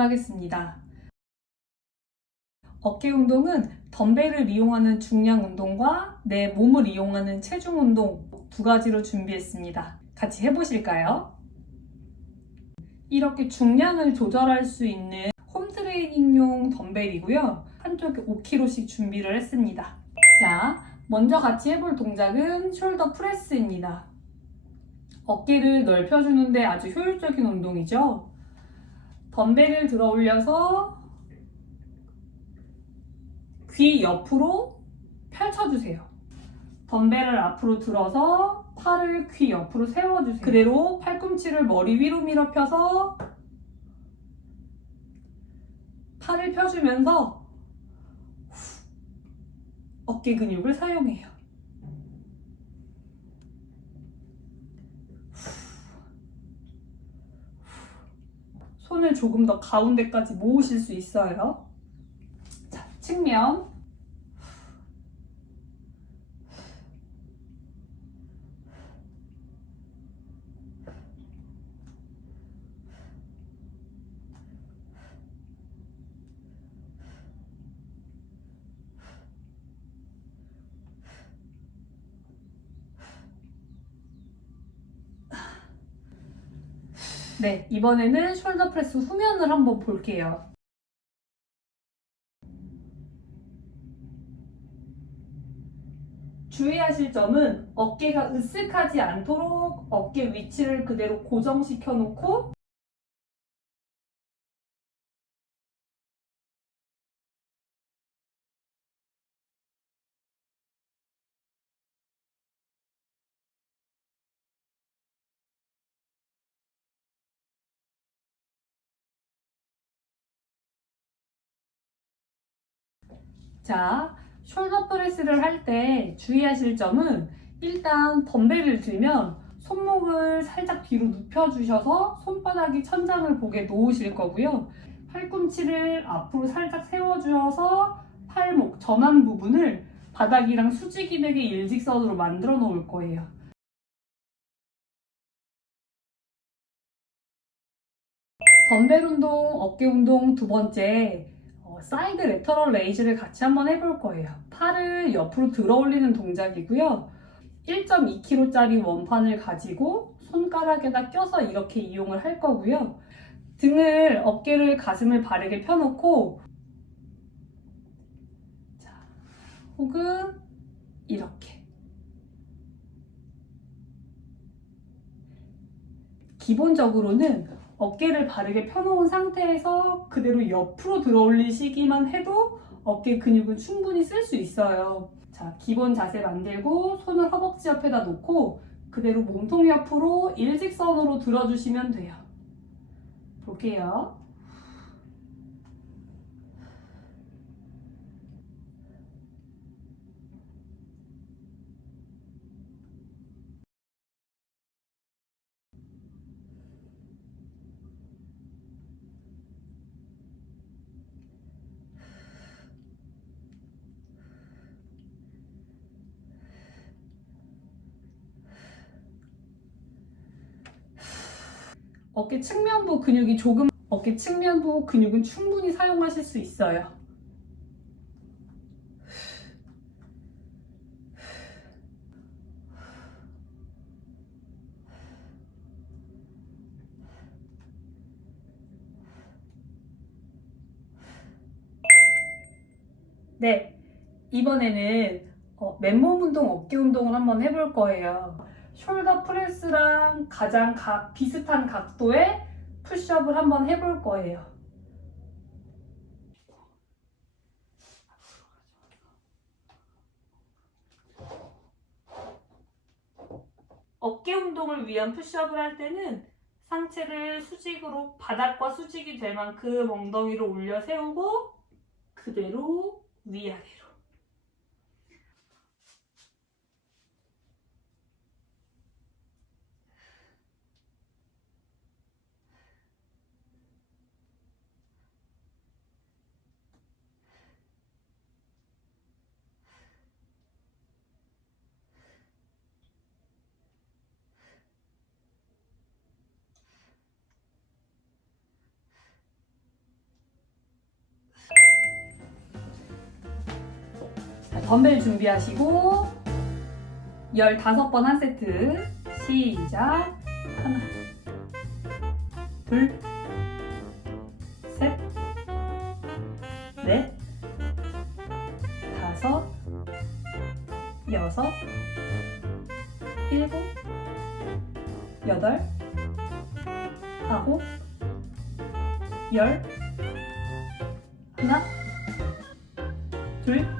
하겠습니다. 어깨 운동은 덤벨을 이용하는 중량 운동과 내 몸을 이용하는 체중 운동 두 가지로 준비했습니다. 같이 해보실까요? 이렇게 중량을 조절할 수 있는 홈트레이닝용 덤벨이고요. 한쪽에 5kg씩 준비를 했습니다. 자, 먼저 같이 해볼 동작은 숄더 프레스입니다. 어깨를 넓혀주는데 아주 효율적인 운동이죠. 덤벨을 들어 올려서 귀 옆으로 펼쳐주세요. 덤벨을 앞으로 들어서 팔을 귀 옆으로 세워주세요. 그대로 팔꿈치를 머리 위로 밀어 펴서 팔을 펴주면서 후, 어깨 근육을 사용해요. 손을 조금 더 가운데까지 모으실 수 있어요. 자, 측면. 네, 이번에는 숄더 프레스 후면을 한번 볼게요. 주의하실 점은 어깨가 으쓱하지 않도록 어깨 위치를 그대로 고정시켜 놓고 자, 숄더 프레스를 할 때 주의하실 점은 일단 덤벨을 들면 손목을 살짝 뒤로 눕혀주셔서 손바닥이 천장을 보게 놓으실 거고요. 팔꿈치를 앞으로 살짝 세워주셔서 팔목 전환 부분을 바닥이랑 수직이 되게 일직선으로 만들어 놓을 거예요. 덤벨 운동, 어깨 운동 두 번째 어, 사이드 레터럴 레이즈를 같이 한번 해볼 거예요. 팔을 옆으로 들어 올리는 동작이고요. 1.2kg짜리 원판을 가지고 손가락에다 껴서 이렇게 이용을 할 거고요. 등을, 어깨를, 가슴을 바르게 펴놓고 자, 혹은 이렇게 기본적으로는 어깨를 바르게 펴놓은 상태에서 그대로 옆으로 들어 올리시기만 해도 어깨 근육은 충분히 쓸 수 있어요. 자, 기본 자세 만들고 손을 허벅지 옆에다 놓고 그대로 몸통 옆으로 일직선으로 들어주시면 돼요. 볼게요. 어깨 측면부 근육이 조금 어깨 측면부 근육은 충분히 사용하실 수 있어요. 네, 이번에는 어, 맨몸 운동, 어깨 운동을 한번 해볼 거예요. 숄더 프레스랑 가장 가- 비슷한 각도의 푸시업을 한번 해볼 거예요. 어깨 운동을 위한 푸시업을 할 때는 상체를 수직으로 바닥과 수직이 될 만큼 엉덩이로 올려 세우고 그대로 위아래로 덤벨 준비하시고 15번 한 세트. 시작. 하나 둘 셋 넷 다섯 여섯 일곱 여덟 아홉 열. 하나 둘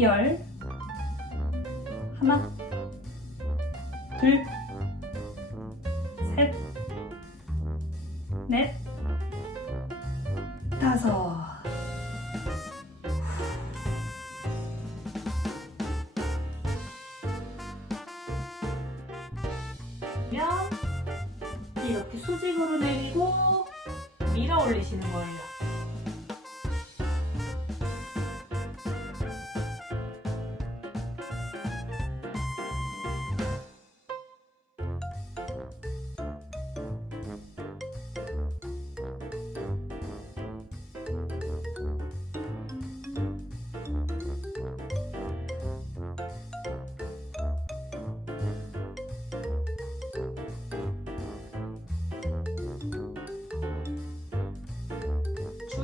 열 하나 둘셋넷 다섯 면 이렇게 수직으로 내리고 밀어 올리시는 거예요.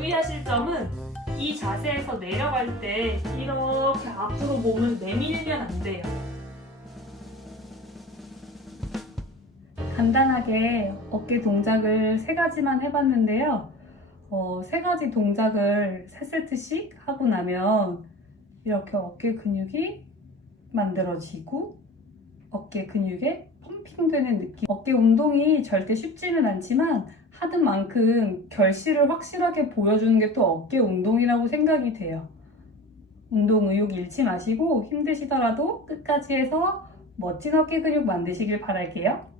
주의하실 점은 이 자세에서 내려갈 때 이렇게 앞으로 몸을 내밀면 안 돼요. 간단하게 어깨 동작을 세 가지만 해봤는데요. 어, 세 가지 동작을 세 세트씩 하고 나면 이렇게 어깨 근육이 만들어지고 어깨 근육에 펌핑되는 느낌. 어깨 운동이 절대 쉽지는 않지만 하는 만큼 결실을 확실하게 보여주는 게 또 어깨 운동이라고 생각이 돼요. 운동 의욕 잃지 마시고 힘드시더라도 끝까지 해서 멋진 어깨 근육 만드시길 바랄게요.